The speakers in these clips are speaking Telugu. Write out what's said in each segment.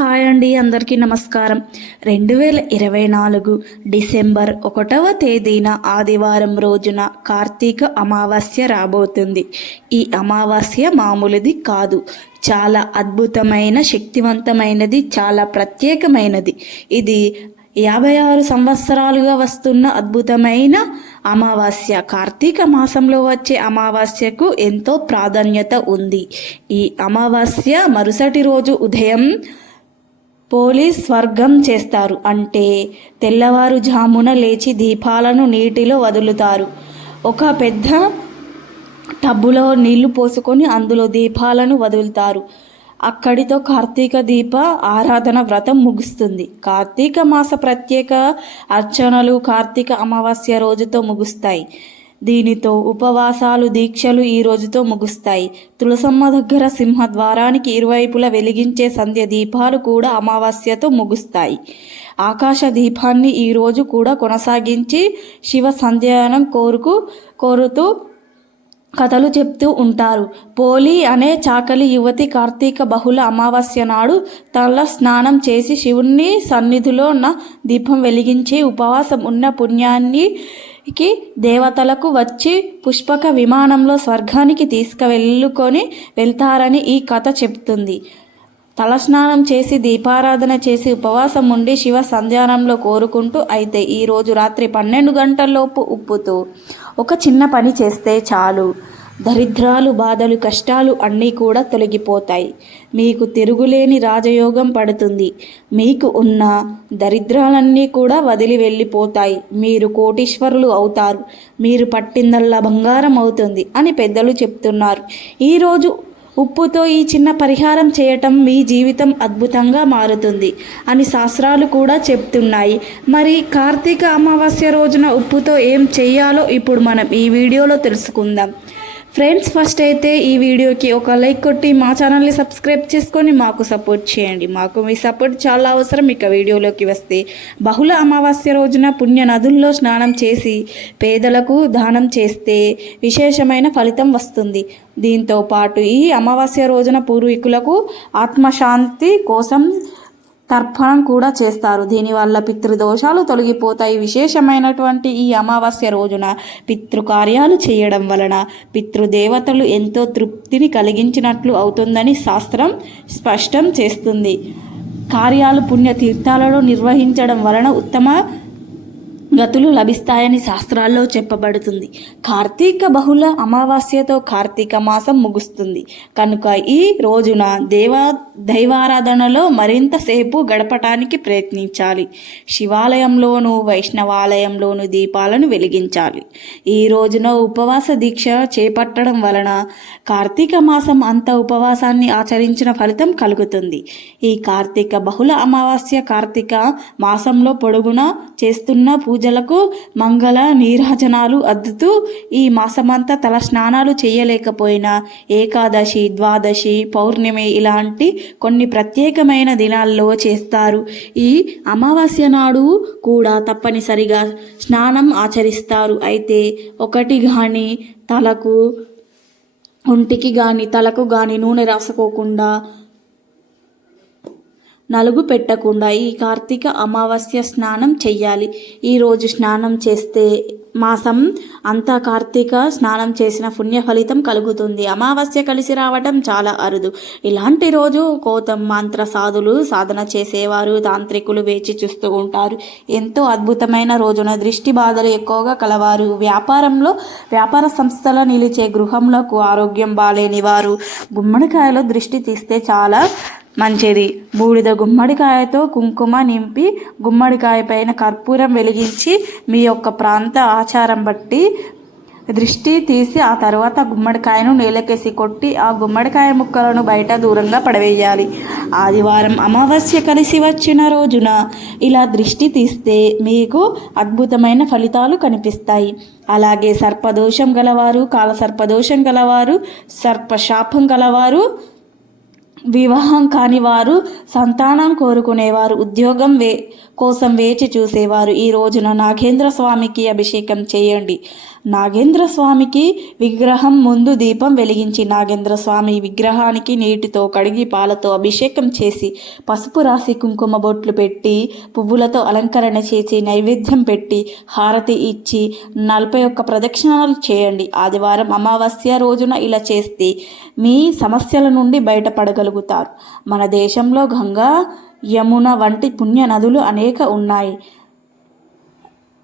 హాయ్ అండి అందరికీ నమస్కారం. రెండు వేల ఇరవై నాలుగు డిసెంబర్ ఒకటవ తేదీన ఆదివారం రోజున కార్తీక అమావాస్య రాబోతుంది. ఈ అమావాస్య మామూలుది కాదు. చాలా అద్భుతమైన శక్తివంతమైనది చాలా ప్రత్యేకమైనది. ఇది యాభై ఆరు సంవత్సరాలుగా వస్తున్న అద్భుతమైన అమావాస్య. కార్తీక మాసంలో వచ్చే అమావాస్యకు ఎంతో ప్రాధాన్యత ఉంది. ఈ అమావాస్య మరుసటి రోజు ఉదయం పోలీస్ స్వర్గం చేస్తారు. అంటే తెల్లవారుజామున లేచి దీపాలను నీటిలో వదులుతారు. ఒక పెద్ద టబ్బులో నీళ్ళు పోసుకొని అందులో దీపాలను వదులుతారు. అక్కడితో కార్తీక దీప ఆరాధన వ్రతం ముగుస్తుంది. కార్తీక మాస ప్రత్యేక అర్చనలు కార్తీక అమావాస్య రోజుతో ముగుస్తాయి. దీనితో ఉపవాసాలు దీక్షలు ఈ రోజుతో ముగుస్తాయి. తులసమ్మ దగ్గర సింహద్వారానికి ఇరువైపులా వెలిగించే సంధ్య దీపాలు కూడా అమావాస్యతో ముగుస్తాయి. ఆకాశ దీపాన్ని ఈరోజు కూడా కొనసాగించి శివ సంధ్యానం కోరుకు కోరుతూ కథలు చెప్తూ ఉంటారు. పోలి అనే చాకలి యువతి కార్తీక బహుళ అమావాస్య నాడు తల స్నానం చేసి శివుణ్ణి సన్నిధిలో ఉన్న దీపం వెలిగించి ఉపవాసం ఉన్న పుణ్యాన్ని కి దేవతలకు వచ్చి పుష్పక విమానంలో స్వర్గానికి తీసుకువెళ్ళుకొని వెళ్తారని ఈ కథ చెప్తుంది తలస్నానం చేసి దీపారాధన చేసి ఉపవాసం ఉండి శివ సంధ్యానంలో కోరుకుంటూ అయితే ఈరోజు రాత్రి పన్నెండు గంటల్లోపు ఉప్పుతూ ఒక చిన్న పని చేస్తే చాలు. దరిద్రాలు బాధలు కష్టాలు అన్నీ కూడా తొలగిపోతాయి. మీకు తిరుగులేని రాజయోగం పడుతుంది. మీకు ఉన్న దరిద్రాలన్నీ కూడా వదిలి వెళ్ళిపోతాయి. మీరు కోటీశ్వరులు అవుతారు. మీరు పట్టిందల్లా బంగారం అవుతుంది అని పెద్దలు చెప్తున్నారు. ఈరోజు ఉప్పుతో ఈ చిన్న పరిహారం చేయటం మీ జీవితం అద్భుతంగా మారుతుంది అని శాస్త్రాలు కూడా చెప్తున్నాయి. మరి కార్తీక అమావాస్య రోజున ఉప్పుతో ఏం చేయాలో ఇప్పుడు మనం ఈ వీడియోలో తెలుసుకుందాం. ఫ్రెండ్స్ ఫస్ట్ అయితే ఈ వీడియోకి ఒక లైక్ కొట్టి మా ఛానల్ని సబ్స్క్రైబ్ చేసుకొని మాకు సపోర్ట్ చేయండి. మాకు మీ సపోర్ట్ చాలా అవసరం. ఇక వీడియోలోకి వస్తే బహుళ అమావాస్య రోజున పుణ్య నదుల్లో స్నానం చేసి పేదలకు దానం చేస్తే విశేషమైన ఫలితం వస్తుంది. దీంతో పాటు ఈ అమావాస్య రోజున పూర్వీకులకు ఆత్మశాంతి కోసం తర్పణం కూడా చేస్తారు. దీనివల్ల పితృదోషాలు తొలగిపోతాయి. విశేషమైనటువంటి ఈ అమావాస్య రోజున పితృకార్యాలు చేయడం వలన పితృదేవతలు ఎంతో తృప్తిని కలిగించినట్లు అవుతుందని శాస్త్రం స్పష్టం చేస్తుంది. కార్యాలు పుణ్యతీర్థాలలో నిర్వహించడం వలన ఉత్తమ గతులు లభిస్తాయని శాస్త్రాల్లో చెప్పబడుతుంది. కార్తీక బహుళ అమావాస్యతో కార్తీక మాసం ముగుస్తుంది. కనుక ఈ రోజున దేవా దైవారాధనలో మరింత సేపు గడపటానికి ప్రయత్నించాలి. శివాలయంలోను వైష్ణవాలయంలోను దీపాలను వెలిగించాలి. ఈ రోజున ఉపవాస దీక్ష చేపట్టడం వలన కార్తీక మాసం అంత ఉపవాసాన్ని ఆచరించిన ఫలితం కలుగుతుంది. ఈ కార్తీక బహుళ అమావాస్య కార్తీక మాసంలో పొడుగున చేస్తున్న పూజ పూజలకు మంగళ నీరాజనాలు అద్దుతూ ఈ మాసమంతా తల స్నానాలు చేయలేకపోయినా ఏకాదశి ద్వాదశి పౌర్ణమి ఇలాంటి కొన్ని ప్రత్యేకమైన దినాల్లో చేస్తారు. ఈ అమావాస్య నాడు కూడా తప్పనిసరిగా స్నానం ఆచరిస్తారు. అయితే ఒకటి కానీ తలకు ఒంటికి కానీ తలకు కానీ నూనె రాసుకోకుండా నలుగు పెట్టకుండా ఈ కార్తీక అమావాస్య స్నానం చెయ్యాలి. ఈరోజు స్నానం చేస్తే మాసం అంతా కార్తీక స్నానం చేసిన పుణ్య ఫలితం కలుగుతుంది. అమావాస్య కలిసి రావటం చాలా అరుదు. ఇలాంటి రోజు కోతం మంత్ర సాధులు సాధన చేసేవారు తాంత్రికులు వేచి చూస్తూ ఉంటారు. ఎంతో అద్భుతమైన రోజున దృష్టి బాధలు ఎక్కువగా కలవారు. వ్యాపారంలో వ్యాపార సంస్థల నిలిచే గృహంలోకు ఆరోగ్యం బాలేని వారు గుమ్మడికాయలో దృష్టి తీస్తే చాలా మంచిది. బూడిద గుమ్మడికాయతో కుంకుమ నింపి గుమ్మడికాయ పైన కర్పూరం వెలిగించి మీ యొక్క ప్రాంత ఆచారం బట్టి దృష్టి తీసి ఆ తర్వాత గుమ్మడికాయను నేలకేసి కొట్టి ఆ గుమ్మడికాయ ముక్కలను బయట దూరంగా పడవేయాలి. ఆదివారం అమావాస్య కలిసి వచ్చిన రోజున ఇలా దృష్టి తీస్తే మీకు అద్భుతమైన ఫలితాలు కనిపిస్తాయి. అలాగే సర్పదోషం గలవారు కాల సర్పదోషం గలవారు సర్పశాపం గలవారు వివాహం కాని వారు సంతానం కోరుకునేవారు. ఉద్యోగం వే కోసం వేచి చూసేవారు. ఈ రోజున నాగేంద్ర స్వామికి అభిషేకం చేయండి. నాగేంద్ర స్వామికి విగ్రహం ముందు దీపం వెలిగించి నాగేంద్ర స్వామి విగ్రహానికి నీటితో కడిగి పాలతో అభిషేకం చేసి పసుపు రాసి కుంకుమ బొట్లు పెట్టి పువ్వులతో అలంకరణ చేసి నైవేద్యం పెట్టి హారతి ఇచ్చి నలభై ఒక్క ప్రదక్షిణాలు చేయండి. ఆదివారం అమావాస్య రోజున ఇలా చేస్తే మీ సమస్యల నుండి బయటపడగలుగుతారు. మన దేశంలో గంగా యమున వంటి పుణ్య నదులు అనేక ఉన్నాయి.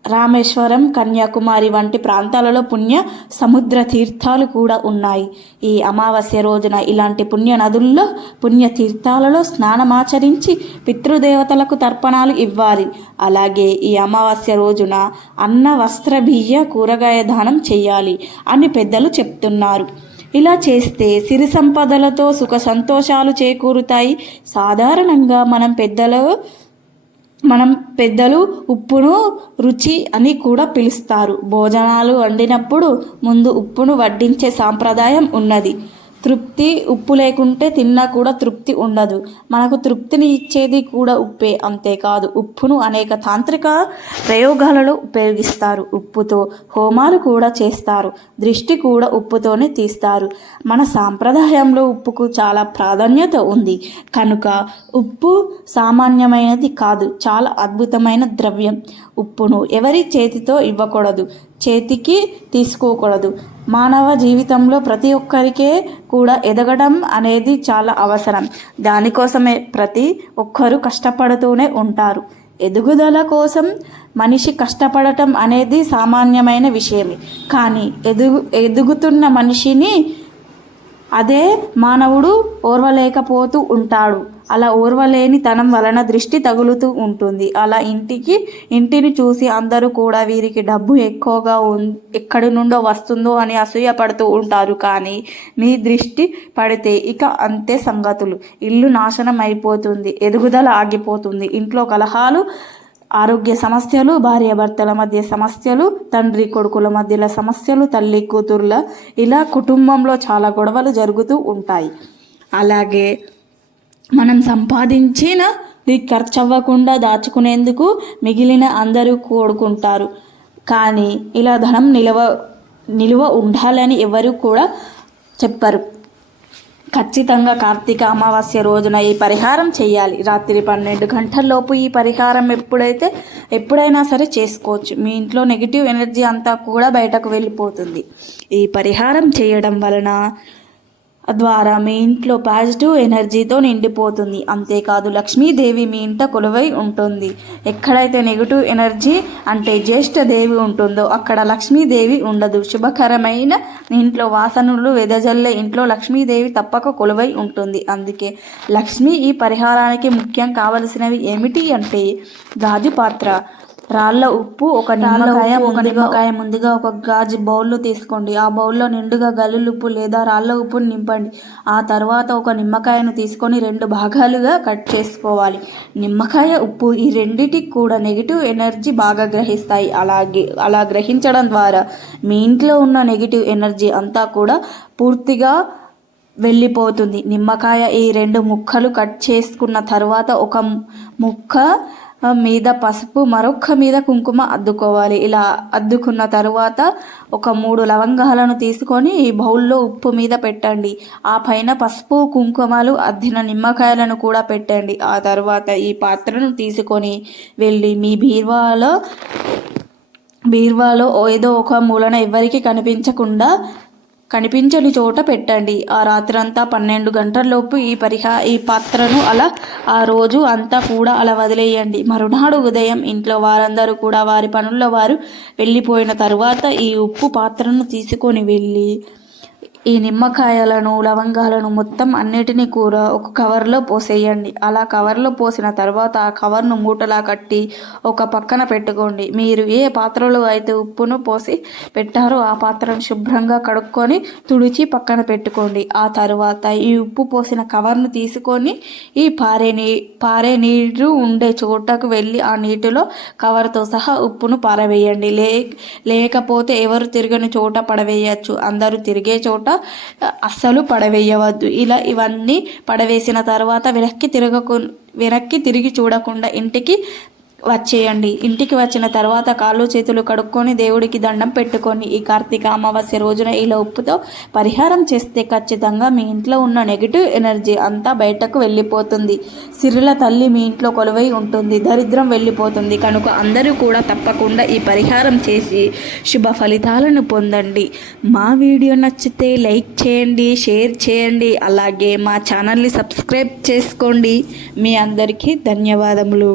రామేశ్వరం కన్యాకుమారి వంటి ప్రాంతాలలో పుణ్య సముద్ర తీర్థాలు కూడా ఉన్నాయి. ఈ అమావాస్య రోజున ఇలాంటి పుణ్య నదుల్లో పుణ్య తీర్థాలలో స్నానమాచరించి పితృదేవతలకు తర్పణాలు ఇవ్వాలి. అలాగే ఈ అమావాస్య రోజున అన్న వస్త్ర బియ్య కూరగాయ దానం చేయాలి అని పెద్దలు చెప్తున్నారు. ఇలా చేస్తే సిరి సంపదలతో సుఖ సంతోషాలు చేకూరుతాయి. సాధారణంగా మనం పెద్దలు మనం పెద్దలు ఉప్పును రుచి అని కూడా పిలుస్తారు. భోజనాలు వండినప్పుడు ముందు ఉప్పును వడ్డించే సాంప్రదాయం ఉన్నది. తృప్తి ఉప్పు లేకుంటే తిన్నా కూడా తృప్తి ఉండదు. మనకు తృప్తిని ఇచ్చేది కూడా ఉప్పే అంతేకాదు ఉప్పును అనేక తాంత్రిక ప్రయోగాలలో ఉపయోగిస్తారు. ఉప్పుతో హోమాలు కూడా చేస్తారు. దృష్టి కూడా ఉప్పుతోనే తీస్తారు. మన సాంప్రదాయంలో ఉప్పుకు చాలా ప్రాధాన్యత ఉంది. కనుక ఉప్పు సామాన్యమైనది కాదు చాలా అద్భుతమైన ద్రవ్యం. ఉప్పును ఎవరి చేతితో ఇవ్వకూడదు? చేతికి తీసుకోకూడదు. మానవ జీవితంలో ప్రతి ఒక్కరికే కూడా ఎదగడం అనేది చాలా అవసరం. దానికోసమే ప్రతి ఒక్కరూ కష్టపడుతూనే ఉంటారు. ఎదుగుదల కోసం మనిషి కష్టపడటం అనేది సామాన్యమైన విషయమే. కానీ ఎదుగు ఎదుగుతున్న మనిషిని అదే మానవుడు ఓర్వలేకపోతూ ఉంటాడు. అలా ఓర్వలేని తనం వలన దృష్టి తగులుతూ ఉంటుంది. అలా ఇంటికి ఇంటిని చూసి అందరూ కూడా వీరికి డబ్బు ఎక్కువగా ఉం ఎక్కడి నుండో వస్తుందో అని అసూయ పడుతూ ఉంటారు. కానీ మీ దృష్టి పడితే ఇక అంతే సంగతులు. ఇల్లు నాశనం అయిపోతుంది ఎదుగుదల ఆగిపోతుంది. ఇంట్లో కలహాలు ఆరోగ్య సమస్యలు భార్యాభర్తల మధ్య సమస్యలు తండ్రి కొడుకుల మధ్యలో సమస్యలు తల్లి కూతుర్ల ఇలా కుటుంబంలో చాలా గొడవలు జరుగుతూ ఉంటాయి. అలాగే మనం సంపాదించిన ఖర్చు అవ్వకుండా దాచుకునేందుకు మిగిలిన అందరూ కోడుకుంటారు కానీ ఇలా ధనం నిలవ నిలువ ఉండాలని ఎవరు కూడా చెప్పరు. ఖచ్చితంగా కార్తీక అమావాస్య రోజున ఈ పరిహారం చేయాలి. రాత్రి పన్నెండు గంటల్లోపు ఈ పరిహారం ఎప్పుడైతే ఎప్పుడైనా సరే చేసుకోవచ్చు. మీ ఇంట్లో నెగిటివ్ ఎనర్జీ అంతా కూడా బయటకు వెళ్ళిపోతుంది. ఈ పరిహారం చేయడం వలన ద్వారా మీ ఇంట్లో పాజిటివ్ ఎనర్జీతో నిండిపోతుంది. అంతేకాదు లక్ష్మీదేవి మీ ఇంట కొలువై ఉంటుంది. ఎక్కడైతే నెగిటివ్ ఎనర్జీ అంటే జ్యేష్ఠ దేవి ఉంటుందో అక్కడ లక్ష్మీదేవి ఉండదు. శుభకరమైన ఇంట్లో వాసనలు వెదజల్లే ఇంట్లో లక్ష్మీదేవి తప్పక కొలువై ఉంటుంది. అందుకే లక్ష్మి ఈ పరిహారానికి ముఖ్యం కావలసినవి ఏమిటి అంటే గాజు పాత్ర రాళ్ళ ఉప్పు ఒక నిమ్మకాయ ఒక నిమ్మకాయ ముందుగా ఒక గాజు బౌల్లో తీసుకోండి. ఆ బౌల్లో నిండుగా గల్లులుప్పు లేదా రాళ్ళ ఉప్పుని నింపండి. ఆ తర్వాత ఒక నిమ్మకాయను తీసుకొని రెండు భాగాలుగా కట్ చేసుకోవాలి. నిమ్మకాయ ఉప్పు ఈ రెండిటికి కూడా నెగిటివ్ ఎనర్జీ బాగా గ్రహిస్తాయి. అలాగే అలా గ్రహించడం ద్వారా మీ ఇంట్లో ఉన్న నెగిటివ్ ఎనర్జీ అంతా కూడా పూర్తిగా వెళ్ళిపోతుంది. నిమ్మకాయ ఈ రెండు ముక్కలు కట్ చేసుకున్న తర్వాత ఒక ముక్క మీద పసుపు మరొక మీద కుంకుమ అద్దుకోవాలి. ఇలా అద్దుకున్న తరువాత ఒక మూడు లవంగాలను తీసుకొని ఈ బౌల్లో ఉప్పు మీద పెట్టండి. ఆ పైన పసుపు కుంకుమలు అద్దిన నిమ్మకాయలను కూడా పెట్టండి. ఆ తర్వాత ఈ పాత్రను తీసుకొని వెళ్ళి మీ బీర్వాలో బీర్వాలో ఏదో ఒక మూలన ఎవరికి కనిపించకుండా కనిపించని చోట పెట్టండి. ఆ రాత్రంతా పన్నెండు గంటలలోపు ఈ పరిహా ఈ పాత్రను అలా ఆ రోజు అంతా కూడా అలా వదిలేయండి. మరునాడు ఉదయం ఇంట్లో వారందరూ కూడా వారి పనుల్లో వారు వెళ్ళిపోయిన తర్వాత ఈ ఉప్పు పాత్రను తీసుకొని వెళ్ళి ఈ నిమ్మకాయలను లవంగాలను మొత్తం అన్నిటినీ కూడా ఒక కవర్లో పోసేయండి. అలా కవర్లో పోసిన తర్వాత ఆ కవర్ను మూటలా కట్టి ఒక పక్కన పెట్టుకోండి. మీరు ఏ పాత్రలో అయితే ఉప్పును పోసి పెట్టారో ఆ పాత్రను శుభ్రంగా కడుక్కొని తుడిచి పక్కన పెట్టుకోండి. ఆ తర్వాత ఈ ఉప్పు పోసిన కవర్ను తీసుకొని ఈ పారే నీ పారే నీరు ఉండే చోటకు వెళ్ళి ఆ నీటిలో కవర్తో సహా ఉప్పును పారవేయండి. లే లేకపోతే ఎవరు తిరగని చోట పడవేయచ్చు. అందరూ తిరిగే చోట అస్సలు పడవేయవద్దు. ఇలా ఇవన్నీ పడవేసిన తర్వాత వెనక్కి తిరగకు వెనక్కి తిరిగి చూడకుండా ఇంటికి వచ్చేయండి. ఇంటికి వచ్చిన తర్వాత కాళ్ళు చేతులు కడుక్కొని దేవుడికి దండం పెట్టుకొని ఈ కార్తీక అమావాస్య రోజున ఇలా ఉప్పుతో పరిహారం చేస్తే ఖచ్చితంగా మీ ఇంట్లో ఉన్న నెగిటివ్ ఎనర్జీ అంతా బయటకు వెళ్ళిపోతుంది. సిరుల తల్లి మీ ఇంట్లో కొలువై ఉంటుంది. దరిద్రం వెళ్ళిపోతుంది. కనుక అందరూ కూడా తప్పకుండా ఈ పరిహారం చేసి శుభ ఫలితాలను పొందండి. మా వీడియో నచ్చితే లైక్ చేయండి షేర్ చేయండి. అలాగే మా ఛానల్ని సబ్స్క్రైబ్ చేసుకోండి. మీ అందరికీ ధన్యవాదములు.